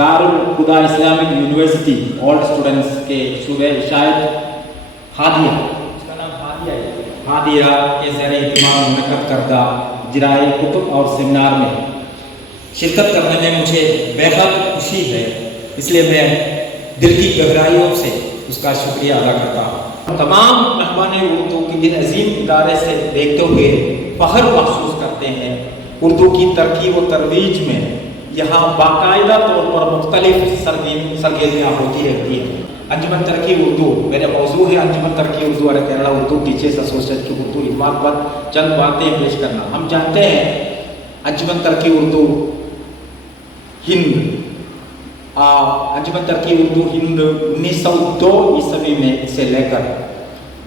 दारुल-हुदा Islamic university old students के सूबे शायद हादिया, इसका नाम हादिया है, हादिया के ज़रिए इत्मीनान मुनक़्क़द करदा जिराए कुतुब और सेमिनार में शिरकत करने में मुझे बेहद खुशी है, इसलिए मैं दिल की गहराइयों से उसका शुक्रिया अदा करता हूँ। तमाम रहबान उर्दू की इस अजीम इदारे से देखते हुए फ़ख्र महसूस करते हैं। उर्दू की तरक़ी व तरवीज में यहाँ बाकायदा तौर पर मुख्तलिफ सरगर्मियाँ होती रहती हैं। अंजुमन तरक्की उर्दू मेरे मौजू है, अंजुमन तरक्की उर्दू और केरला उर्दू टीचर्स एसोसिएशन की उर्दू खिदमत पर चंद बातें पेश करना। हम जानते हैं अंजुमन तरक्की उर्दू हिंद, अंजुमन तरक्की उर्दू हिंद 1902 ईस्वी में से लेकर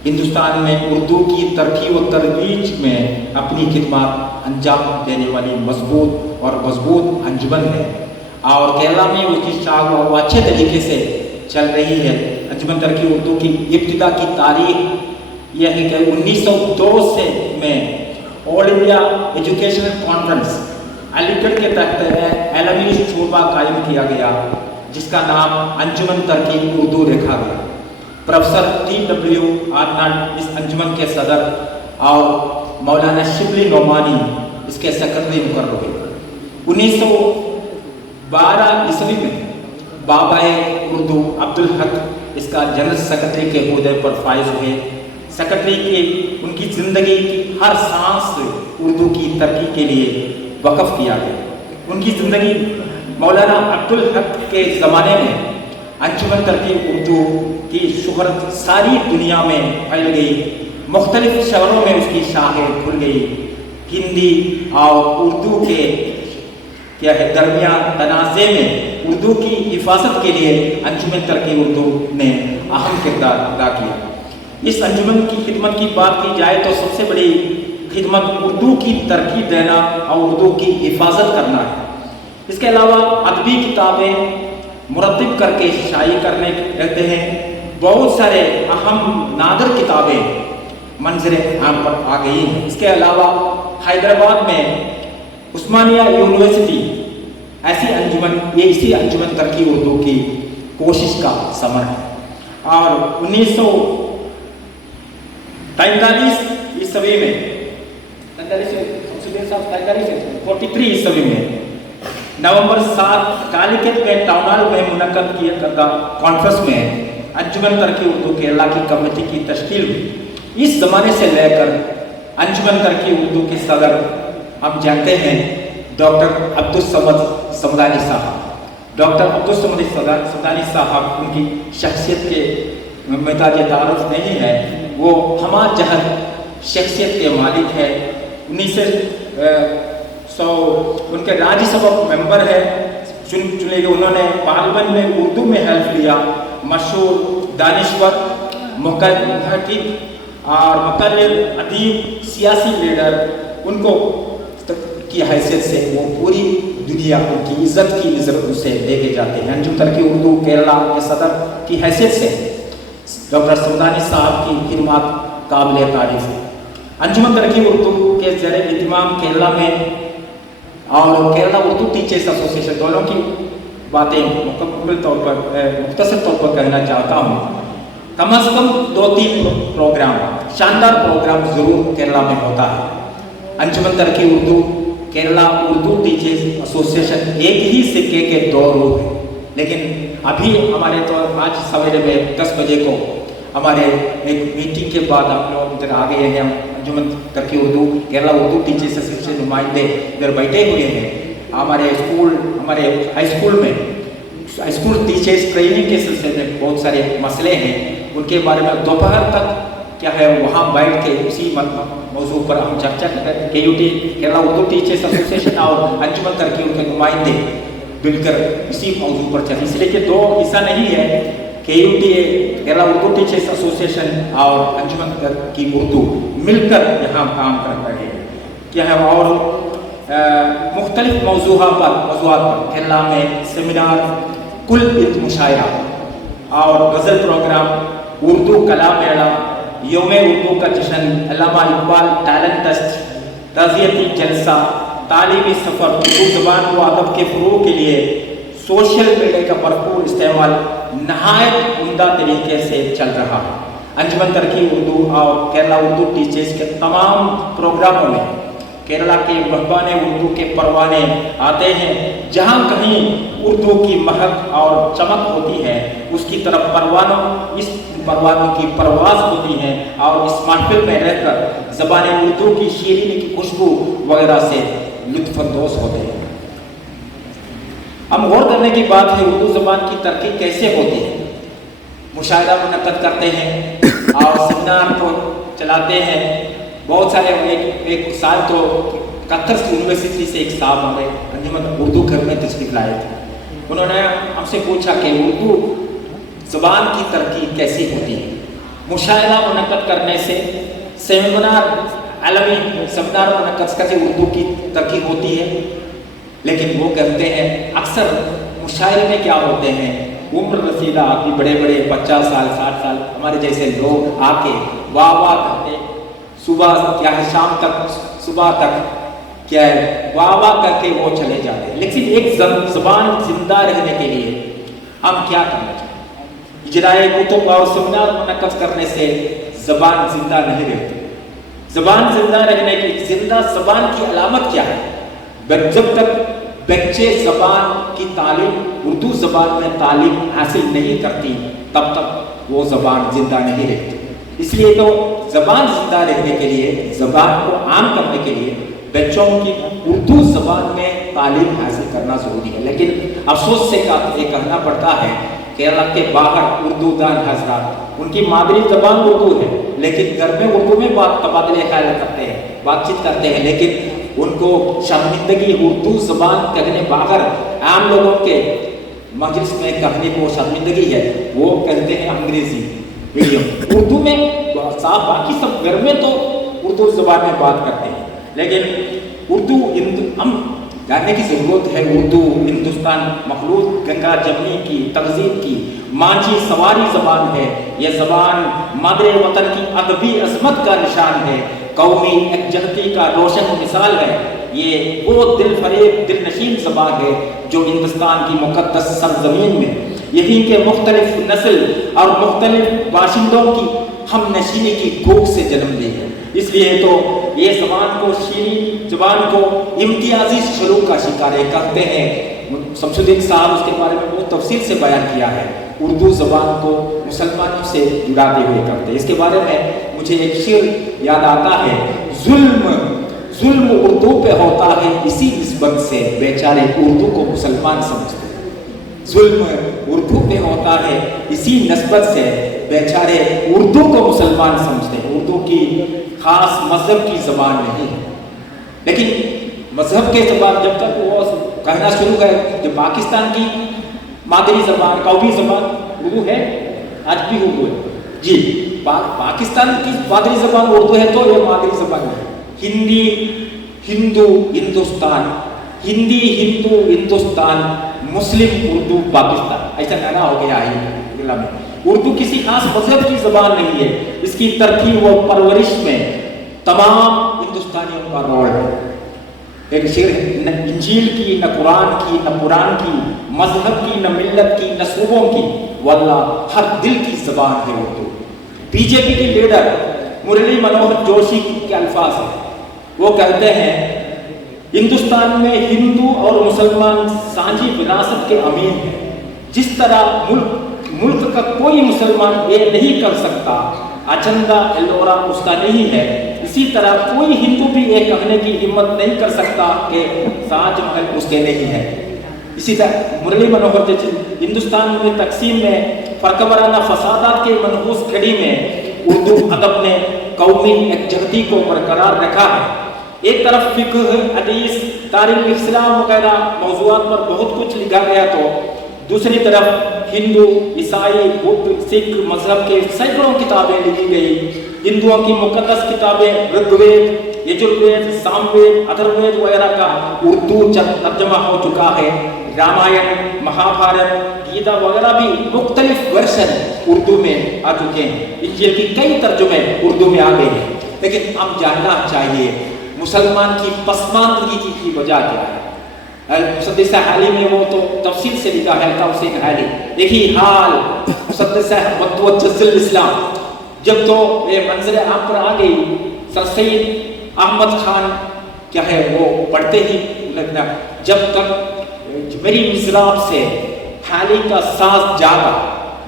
हिंदुस्तान में उर्दू की तरक्की व तरवीज में अपनी खिदमत अंजाम देने वाली मजबूत और मजबूत अंजुमन है और केरला में उसकी शाख वो अच्छे तरीके से चल रही है। अंजुमन तरक्की उर्दू की इब्तिदा की तारीख यह है कि 1902 से में all India educational conference Aligarh के तहत आलमी शोबा कायम किया गया, जिसका नाम अंजुमन तरक्की उर्दू रखा गया। Professor T.W. आर्नल्ड इस अंजुमन के सदर और मौलाना शिबली नोमानी इसके सेक्रेटरी मुकर्रर हुए। 1912 ईस्वी में बाबाए उर्दू अब्दुल हक इसका जनरल सेक्रेटरी के ओहदे पर फाइज हुए। सेक्रेटरी की उनकी ज़िंदगी की हर सांस उर्दू की तरक्की के लिए वक़्फ़ किया गया। उनकी ज़िंदगी मौलाना अब्दुल हक के ज़माने में अंजुमन तरक्की उर्दू की शुहरत सारी दुनिया में फैल गई, मुख्तलिफ शहरों में उसकी शाखें खुल गई। हिंदी और उर्दू के क्या है दरमियान तनाज़े में उर्दू की हिफाजत के लिए अंजुमन तरक्की उर्दू ने अहम किरदार अदा किया। इस अंजुमन की खिदमत की बात की जाए तो सबसे बड़ी खिदमत उर्दू की तरक्की देना और उर्दू की हिफाजत करना है। इसके अलावा अदबी किताबें मुरतब करके शाये करने रहते हैं। बहुत सारे अहम नादर किताबें मंजर आम पर आ गई हैं। इसके अलावा हैदराबाद में उस्मानिया यूनिवर्सिटी ऐसी अंजुमन, ये इसी अंजुमन तरक्की उर्दू की कोशिश का समर है। और 1943 ईस्वी में 43 ईस्वी में नवंबर 7 कालीकट में टाउन हॉल में मुनक्कद किया करदा कॉन्फ्रेंस में अंजुमन तरक्की उर्दू केरला की कमेटी की तश्कील हुई। इस ज़माने से लेकर अंजुमन तरक्की उर्दू के सदर हम जानते हैं डॉक्टर अब्दुल समद समदानी साहब। डॉक्टर अब्दुल समद समदानी साहब उनकी शख्सियत के महताज तारुफ नहीं है, वो हमा जहर शख्सियत के मालिक है। 1900 उनके राज्यसभा मेंबर है, चुने गए। उन्होंने पार्लियामेंट में उर्दू में हेल्प लिया। मशहूर दानिश्वर, मुहक्किक और मुकर्रिर, अदीब, सियासी लीडर, उनको की हैसियत से वो पूरी दुनिया उनकी इज़्ज़त की नज़र से देखे जाते हैं। अंजुमन तरक्की उर्दू केरला के सदर की हैसियत से डॉक्टर समदानी साहब की खिदमत काबिल तारीफ़ है। अंजुमन तरक्की उर्दू के ज़रिए इत्मीनान केरला में और केरला उर्दू टीचर्स एसोसिएशन दोनों की बातें मुकम्मल तौर पर मुख्तसर तौर पर कहना चाहता हूँ। कम अज़ कम 2-3 प्रोग्राम, शानदार प्रोग्राम ज़रूर केरला में होता है। अंजुमन तरक्की उर्दू केरला उर्दू टीचर्स एसोसिएशन एक ही सिक्के के 2 रूप हैं, लेकिन अभी हमारे तो आज सवेरे में 10 बजे को हमारे एक मीटिंग के बाद हम लोग इधर आ गए हैं। अंजुमन तरक्की उर्दू केरला उर्दू टीचर्स एसोसिएशन नुमाइंदे इधर बैठे हुए हैं। हमारे हाई स्कूल में स्कूल टीचर्स ट्रेनिंग के सिलसिले में बहुत सारे मसले हैं, उनके बारे में दोपहर तक क्या है वहाँ बैठ के उसी मौजू पर हम चर्चा करें। KUT Kerala Urdu teachers association और अंजुमन तरक्की उनके नुमाइंदे मिलकर इसी मौजू पर चलें, इसलिए कि 2 हिस्सा नहीं है। KUT Kerala Urdu teachers association और अंजुमन तरक्की उर्दू मिलकर यहाँ काम कर रहे हैं क्या है। और मुख्तलिफ मौज़ूआत पर केरला में सेमिनार, कुल मुशायरा और गज़ल प्रोग्राम, उर्दू कला मेला, यौम उर्दू का जश्न, अल्लामा इकबाल टैलेंट टेस्ट, तज़ियती जलसा, तालीमी सफ़र, उर्दू ज़बान व अदब के फ़रोग़ के लिए सोशल मीडिया का भरपूर इस्तेमाल नहायत उम्दा तरीके से चल रहा है। अंजुमन तरक्की उर्दू और केरला उर्दू टीचर्स के तमाम प्रोग्रामों में केरला के महबाने उर्दू के परवाने आते हैं। जहाँ कहीं उर्दू की महक और चमक होती है उसकी तरफ इस परवानों की परवाज होती है और इस महफिल में रहकर ज़बान उर्दू की शीरीनी की खुशबू वगैरह से लुत्फ़अंदोज़ होते हैं। हम गौर करने की बात है उर्दू ज़बान की तरक्की कैसे होती है। मुशायरा मुनक़्क़द करते हैं और सेमिनार को चलाते हैं। बहुत सारे एक साल तो कतर यूनिवर्सिटी से एक साहब हमारे अंजुमन उर्दू घर में तशरीफ़ लाए थे। उन्होंने हमसे पूछा कि उर्दू ज़बान की तरक्की कैसी होती है। मुशायरा मुनक़्क़द करने से सेमिनार आलमी सेमिनार मुनक़्क़द करने से उर्दू की तरक्की होती है। लेकिन वो कहते हैं अक्सर मुशायरे में क्या होते हैं, उम्र रसीदा आदमी बड़े बड़े 50 साल 60 साल हमारे जैसे लोग आके वाह वाह करते, सुबह क्या है शाम तक सुबह तक क्या है वाह वाह करके वो चले जाते हैं। लेकिन एक ज़बान जिंदा रहने के लिए हम क्या करना चाहिए। इजराए कुतुब और सेमिनार मुनक़्क़द करने से ज़बान जिंदा नहीं रहती। ज़बान जिंदा रहने की जिंदा ज़बान की अलामत क्या है। जब तक बच्चे ज़बान की तालीम उर्दू ज़बान में तालीम हासिल नहीं करती तब तक वो ज़बान जिंदा नहीं रहती। इसलिए तो ज़बान जिंदा रहने के लिए ज़बान को आम करने के लिए बच्चों की उर्दू ज़बान में तालीम हासिल करना ज़रूरी है। लेकिन अफसोस से ये कहना पड़ता है केरला के बाहर उर्दू दान हजरात उनकी मादरी ज़बान उर्दू है लेकिन घर में उर्दू में तबादले ख्याल करते हैं, बातचीत करते हैं। लेकिन उनको शर्मिंदगी उर्दू ज़बान कहने बाहर आम लोगों के मजलिस में कहने को शर्मिंदगी है, वो कहते हैं अंग्रेजी मीडियम। उर्दू में साफ बाकी सब घर में तो उर्दू ज़बान में बात करते हैं। लेकिन उर्दू हम जानने की ज़रूरत है। उर्दू हिंदुस्तान मखलूक गंगा जमनी की तहज़ीब की मांझी सवारी ज़बान है। यह ज़बान मादरे वतन की अदबी अज़मत का निशान है, कौमी एकजहती का रोशन मिसाल है। ये वो दिल फरेब दिल नशीन ज़बान है जो हिंदुस्तान की मुक़द्दस सरज़मीन में यहीं के मुख्तलिफ नस्ल और मुख्तलिफ बाशिंदों की हम नशीनी की कोख से जन्म ली है। इसलिए तो ये ज़बान को शीरीन ज़बान को इम्तियाजी सलूक का शिकार करते हैं। शमसुद्दीन साहब उसके बारे में बहुत तफसील से बयान किया है। उर्दू ज़बान को मुसलमानों से जुड़ाते हुए करते हैं। इसके बारे में मुझे एक शेर याद आता है, जुल्म उर्दू पे होता है इसी निस्बत से बेचारे उर्दू को मुसलमान समझते हैं। जुल्म उर्दू पे होता है इसी निस्बत से बेचारे उर्दू को मुसलमान समझते हैं। उर्दू की खास मजहब की ज़बान नहीं है, लेकिन मजहब के ज़बान जब तक वो कहना शुरू करे जो पाकिस्तान की मादरी ज़बान कौमी ज़बान उर्दू है, आज भी उर्दू है जी। पाकिस्तान की मादरी ज़बान उर्दू है तो ये मादरी ज़बान है। हिंदी हिंदू हिंदुस्तान, हिंदी हिंदू हिंदुस्तान, मुस्लिम उर्दू पाकिस्तान, ऐसा कहना हो गया है। उर्दू किसी खास मजहब की ज़बान नहीं है। इसकी तरकीब व परवरिश में तमाम हिंदुस्तानियों का रोल है। एक शेर न इंजील की न कुरान की न पुरान की, मजहब की न मिल्लत की न सूबों की, वल्लाह हर दिल की ज़बान है उर्दू। बीजेपी के लीडर मुरली मनोहर जोशी के अल्फाज हैं। वो कहते हैं हिंदुस्तान में हिंदू और मुसलमान सांझी विरासत के अमीन हैं। जिस तरह मुल्क का कोई मुसलमान ये नहीं कर सकता, अचंदा एलोरा उसका नहीं है, इसी तरह कोई हिंदू भी ये कहने की हिम्मत नहीं कर सकता कि ताजमहल उसके नहीं है। इसी तरह मुरली मनोहर जोशी हिंदुस्तान में तकसीम में फरकवाराना फसादात के मनहूस घड़ी में उर्दू अदब ने कौमी एकजहती को बरकरार रखा है। एक तरफ फ़िक़्ह, हदीस, तारीख़ इस्लाम वगैरह मौज़ूआत पर बहुत कुछ लिखा गया तो दूसरी तरफ हिंदू, ईसाई, बुद्ध, सिख मजहब के सैकड़ों किताबें लिखी गई। हिंदुओं की मुक़द्दस किताबें ऋग्वेद, यजुर्वेद, सामवेद, अथर्ववेद वगैरह का उर्दू तर्जमा हो चुका है। रामायण, महाभारत, गीता वगैरह भी मुख्तलिफ वर्शन उर्दू में आ चुके हैं। इंजील की कई तर्जुमे उर्दू में आ गए हैं। लेकिन हम जानना चाहिए मुसलमान की पसमानदगी की वजह क्या है। मुसद्दिस हाली में वो तो तफसील से लिखा है, अल्ताफ हुसैन हाली, यही हाल मुसद्दिस मुतवज्जिल इस्लाम। जब तो ये मंजिल आम पर आ गई, सर सैयद अहमद खान क्या है वो पढ़ते ही लगना, जब तक मेरी मिज़राब से हाली का साज जागा,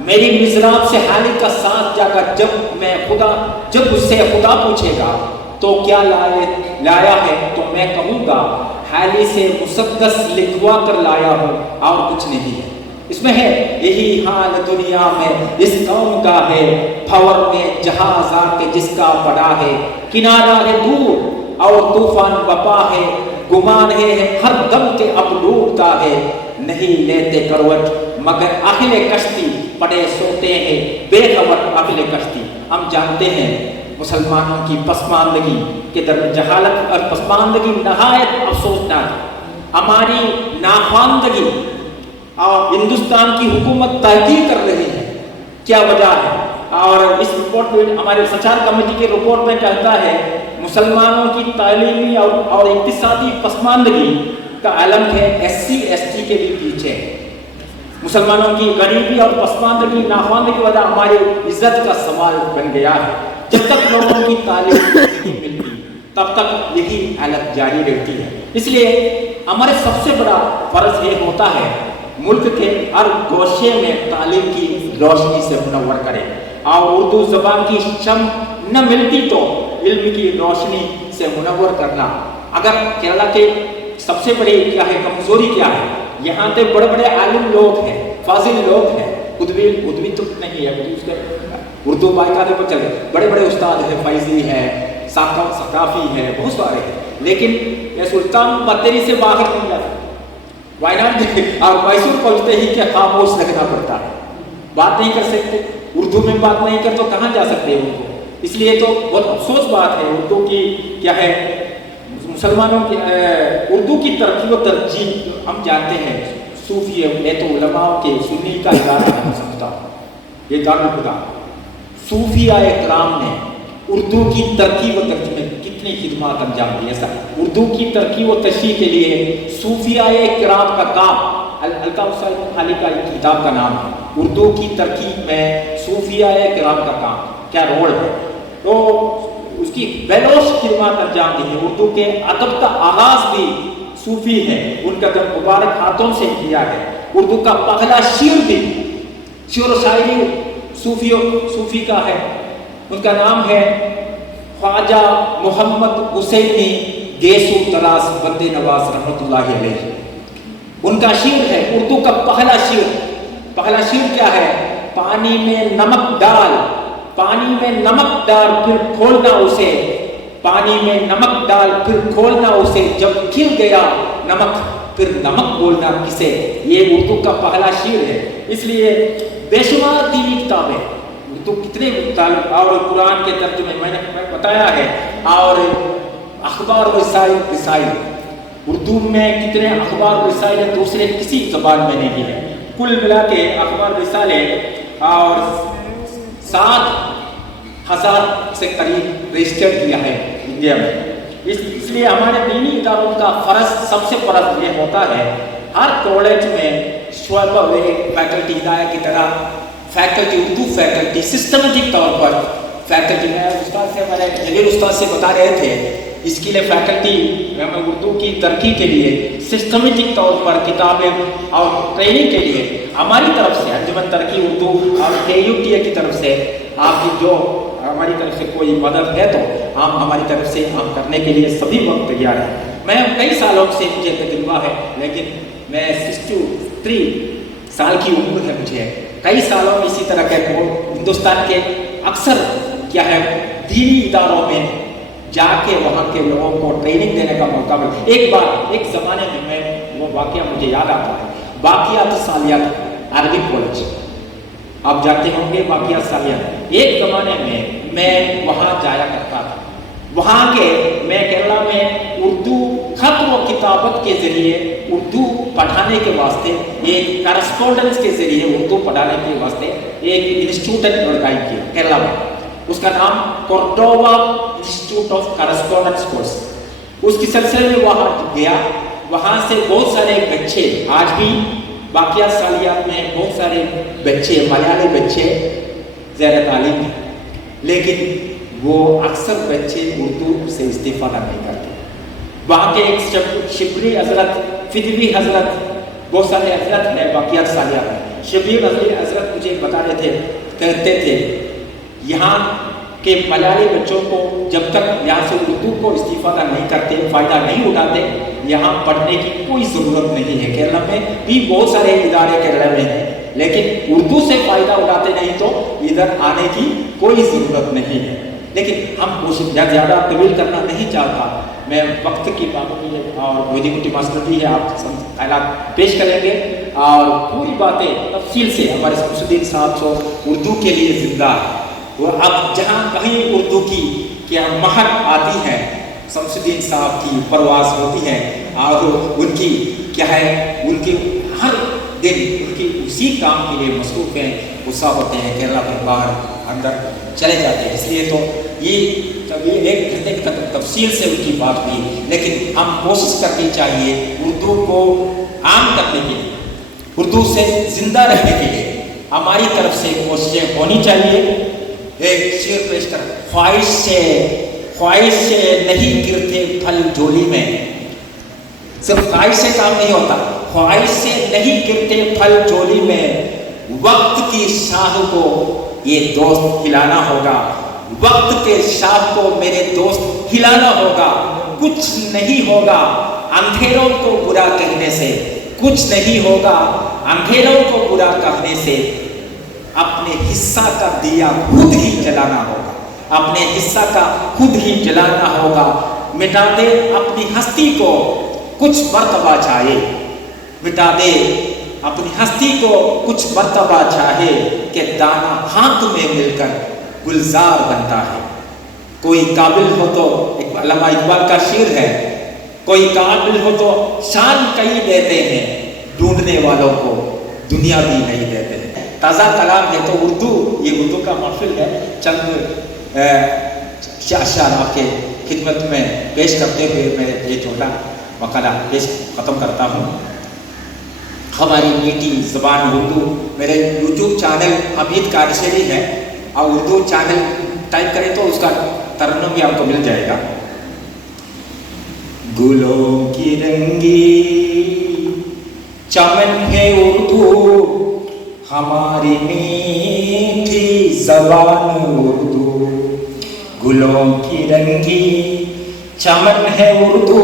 मेरी मिज़राब से हाली का साज जागा, जब उससे खुदा पूछेगा तो क्या लाया है, तो मैं कहूँगा हाली से मुसद्दस लिखवा कर लाया हूँ और कुछ नहीं है। इसमें है यही हाल दुनिया में इस कौम का है, भंवर में जहाज आके जिसका पड़ा है, किनारा है दूर और तूफान बपा है, गुमान है हर दम के अब डूबता है, नहीं लेते करवट मगर अहले कश्ती पड़े सोते हैं बेखबर अहले कश्ती। हम जानते हैं मुसलमानों की पसमानदगी के दर जहालत और पसमानदगी नहायत अफसोसनाक है। हमारी नाखवानदगी और हिंदुस्तान की हुकूमत तहकीर कर रही है, क्या वजह है? और इस रिपोर्ट में हमारे संचार कमेटी के रिपोर्ट में कहता है मुसलमानों की तालीमी और इक्तिसादी पसमानदगी का आलम है SC ST के भी पीछे। मुसलमानों की गरीबी और पसमानदगी नाखवानदगी की वजह हमारी इज्जत का सवाल बन गया है। जब तक लोगों की तालीम नहीं मिलती तब तक यही हालत जारी रहती है। इसलिए हमारे सबसे बड़ा फर्ज ये होता है मुल्क के हर गोशे में तालीम की रोशनी से मुनव्वर करें, और उर्दू ज़बान की शम न मिलती तो इल्म की रोशनी से मुनव्वर करना। अगर केरला के सबसे बड़ी क्या है कमजोरी क्या है, यहाँ पे बड़े बड़े आलिम लोग हैं, फाजिल लोग हैं, उद्वी तो नहीं है, उर्दू बायकाते पर चले, बड़े बड़े उस्ताद हैं, फैजी है, सकाफी है, बहुत सारे हैं, लेकिन ये सुल्तान बत्तेरी से बाहर नहीं जा सकते। वायनाड और मैसूर पहुँचते ही क्या खामोश लगना पड़ता है, बात नहीं कर सकते, उर्दू में बात नहीं कर तो कहाँ जा सकते हैं उनको। इसलिए तो बहुत अफसोस बात है उर्दू की क्या है, मुसलमानों की उर्दू की तरक्की व तरजीह हम जानते हैं सूफी है तो उलमाओं के सुन्नी का इदारा है समझता हूँ, ये दारुल खुदा सूफिया इकराम ने उर्दू की तरक्की व तरजीह में कितनी खिदमत अंजाम दी। ऐसा उर्दू की तरक्की व तशरीह के लिए सूफिया इकराम का काम, अल्ताफ हुसैन हाली का किताब का नाम है, उर्दू की तरक्की में सूफिया इकराम का काम क्या रोल है, तो उसकी बेलोश खिदमत अंजाम दी है। उर्दू के अदब का आगाज भी सूफी है, उनका जब मुबारक हाथों से किया है। उर्दू का पहला शेर भी शेर व शायरी सूफी का है, उनका नाम है ख्वाजा मोहम्मद हुसैनी गेसू तरास बंदे नवाज रहमतुल्लाहि अलैहि। उनका शेर है उर्दू का पहला शेर क्या है, पानी में नमक डाल फिर खोलना उसे, पानी में नमक डाल फिर खोलना उसे, जब खिल गया नमक फिर नमक बोलना किसे। ये उर्दू का पहला शेर है। इसलिए बेशुमार दीनी किताबें तो कितने और कुरान के तर्जुमे मैंने बताया है, और अखबार वसाइल उर्दू में कितने अखबार वसाइल दूसरे किसी जबान में नहीं है। कुल मिला के अखबार वसाइल और 7,000 से करीब रजिस्टर किया है इंडिया में। इसलिए हमारे दीनी इदारों का सबसे फर्ज ये होता है हर कॉलेज में फैकल्टी हिदायत की तरह फैकल्टी उर्दू फैकल्टी सिस्टमेटिक तौर पर फैकल्टी में उस्ताद से हमारे जलील उस्ताद से बता रहे थे, इसके लिए फैकल्टी उर्दू की तरक्की के लिए सिस्टमेटिक तौर पर किताबें और ट्रेनिंग के लिए हमारी तरफ से अंजुमन तरक्की उर्दू और KUTA की तरफ से आपकी जो हमारी तरफ से कोई मदद है तो हम हमारी तरफ से हम करने के लिए सभी वक्त तैयार हैं। मैं कई सालों से मुझे तजुर्बा है, लेकिन मैं 63 साल की उम्र है मुझे, कई सालों में इसी तरह के हिंदुस्तान के अक्सर क्या है दीनी इदारों में जाके वहाँ के लोगों को ट्रेनिंग देने का मौका मिला। एक बार एक ज़माने में मैं वो वाक़या मुझे याद आता है, वाक़ियात सालियात अरबिक कॉलेज, आप जानते होंगे वाक़ियात सालियात। एक ज़माने में मैं वहाँ जाया करता था, वहाँ के मैं केरला में उर्दू खत व किताबत के ज़रिए उर्दू पढ़ाने के वास्ते एक करस्पॉन्डेंस के ज़रिए उर्दू पढ़ाने के वास्ते एक इंस्टीट्यूट ऑर्गेनाइज किया केरला में, उसका नाम Cordoba institute of correspondence course. उसकी सिलसिले में वहाँ गया वहाँ से बहुत सारे बच्चे, आज भी बाकियात सालियात में बहुत सारे बच्चे, मलयाली बच्चे ज़ेर तालीम हैं, लेकिन वो अक्सर बच्चे उर्दू से इस्तेफादा नहीं करते। वहाँ के एक शिबली हजरत, फिदवी हजरत, बहुत सारे हजरत हैं बाकियात सालियात में। शिबली हजरत मुझे बता रहे थे, कहते थे यहाँ के मलयाली बच्चों को जब तक यहाँ से उर्दू को इस्तीफादा नहीं करते, फ़ायदा नहीं उठाते, यहाँ पढ़ने की कोई ज़रूरत नहीं है। केरला में भी बहुत सारे इदारे केरला में हैं, लेकिन उर्दू से फ़ायदा उठाते नहीं तो इधर आने की कोई ज़रूरत नहीं है। लेकिन हम कोशिश ज़्यादा तवील करना नहीं चाहता, मैं वक्त की पाबंदी और मोदी मास्टर भी है, आप ख्यालात पेश करेंगे और पूरी बातें तफसील से हमारे शमसुद्दीन साहब को उर्दू के लिए जिंदा है। वो अब जहाँ कहीं उर्दू की क्या महक आती है, शमसुद्दीन साहब की परवाज़ होती है और उनकी क्या है, उनकी हर दिन उनकी उसी काम के लिए मसरूफ़ हैं, गुस्सा होते हैं, केरला के बाहर अंदर चले जाते हैं। इसलिए तो ये कभी एक घंटे तक तफसील से उनकी बात हुई, लेकिन हम कोशिश करनी चाहिए उर्दू को आम करने के लिए, उर्दू से ज़िंदा रहने के लिए हमारी तरफ से कोशिशें होनी चाहिए। एक शेर पेश कर, ख्वाहिश से नहीं गिरते फल झोली में। सिर्फ ख्वाहिश से काम नहीं होता, ख्वाहिश से नहीं गिरते फल झोली में। वक्त की शाह को ये दोस्त हिलाना होगा, वक्त के शाह को मेरे दोस्त हिलाना होगा। कुछ नहीं होगा अंधेरों को बुरा कहने से, कुछ नहीं होगा अंधेरों को बुरा कहने से। अपने हिस्सा का दिया खुद ही जलाना होगा, अपने हिस्सा का खुद ही जलाना होगा। मिटा दे अपनी हस्ती को कुछ मर्तबा चाहे, मिटा दे अपनी हस्ती को कुछ मर्तबा चाहे कि दाना हाथ में मिलकर गुलजार बनता है। कोई काबिल हो तो, एक अल्लामा इकबाल का शेर है, कोई काबिल हो तो शान कई देते हैं, ढूंढने वालों को दुनिया भी नहीं देते हैं। ताज़ा कलाम है तो उर्दू, ये उर्दू का महफिल है, चंद शार आपके खिदमत में पेश करते हुए मैं ये छोटा मकाला पेश ख़त्म करता हूँ। हमारी मीठी ज़बान उर्दू, मेरे यूट्यूब चैनल अमीद कारशरी है, और उर्दू चैनल टाइप करें तो उसका तरन्नुम भी आपको मिल जाएगा। गुलों की रंगी चमन है उर्दू, हमारी मीठी ज़बान उर्दू। गुलों की रंगी चमन है उर्दू,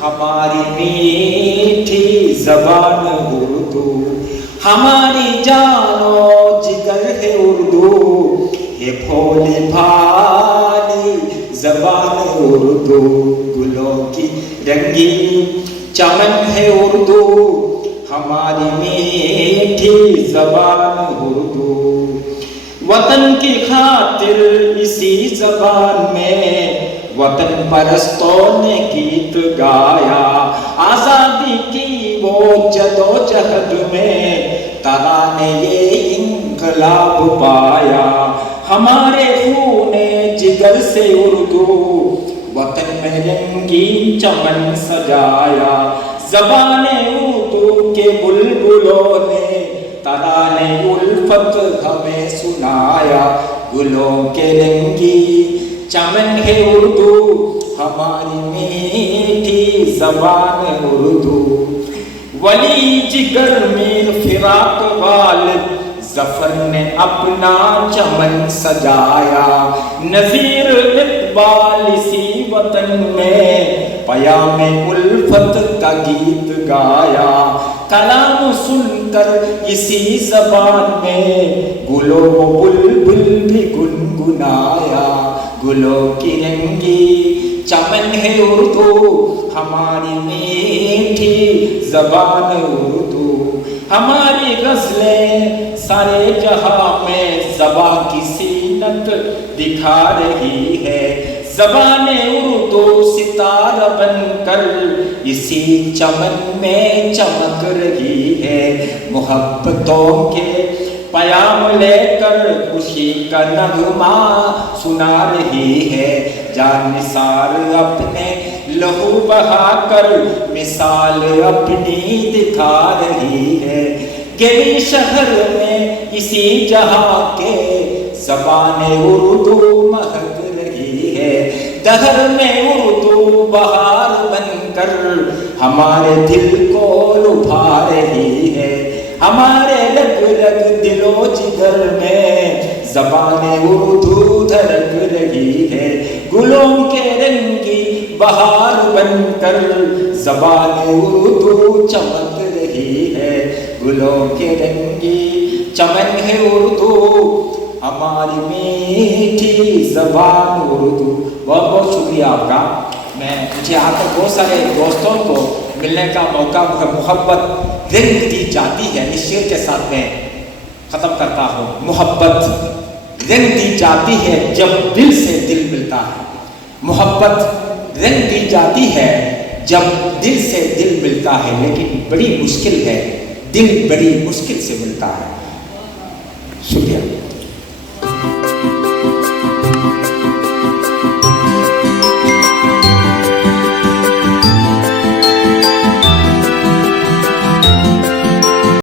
हमारी मीठी ज़बान उर्दू। हमारी जानो जिगर है उर्दू, ये भोली भाली ज़बान उर्दू। गुलों की रंगी चमन है उर्दू, हमारी मीठी ज़बान उर्दू। वतन की खातिर इसी ज़बान में वतन परस्तों ने गीत गाया। आज़ादी की वो जदोजहद में तराने ये इंकलाब पाया। हमारे खूने जिगर से उर्दू वतन में रंगीन चमन सजाया। ज़बाने उर्दू के बुलबुलों ने तराने उल्फत हमें सुनाया। गुलों के रंगी चमन है उर्दू, हमारी मीठी ज़बान उर्दू। वली जिगर मीर फिराक गालिब ज़फ़र ने अपना चमन सजाया। नज़ीर इक़बाल इसी वतन में पयाम उल्फत का गीत गाया। कलाम सुनकर इसी ज़बान में गुलो बुलबुल भी गुनगुनाया। गुलों की रंगी चमन है उर्दू, हमारी मीठी ज़बान उर्दू। हमारी गज़लें सारे जहां में ज़बां की सीनत दिखा रही है। ज़बाने उर्दू सितारा बनकर इसी चमन में चमक रही है। मोहब्बतों के पयाम लेकर खुशी का नगमा सुना रही है। जान निसार अपने لہو بہا کر مثال اپنی دکھا رہی ہے، گلی شہر میں اسی جہاں کے زبان اردو مہک رہی ہے، دہر میں اردو بہار بن کر ہمارے دل کو لبھا رہی ہے، ہمارے لگ لگ دل و جگر میں زبان اردو دھڑک رہی ہے، گلوں کے رنگی بہار بن کر زبان اردو چمک رہی ہے، گلوں کے رنگی چمن ہے اردو ہماری میٹھی زبان اردو۔ بہت بہت شکریہ آپ کا۔ مجھے یہاں پر بہت سارے دوستوں کو ملنے کا موقع محبت رنگ دی جاتی ہے، اس شعر کے ساتھ میں ختم کرتا ہوں۔ محبت رنگ دی جاتی ہے جب دل سے دل ملتا ہے، محبت رنگ دی جاتی ہے جب دل سے دل ملتا ہے، لیکن بڑی مشکل ہے، دل بڑی مشکل سے ملتا ہے۔ شکریہ۔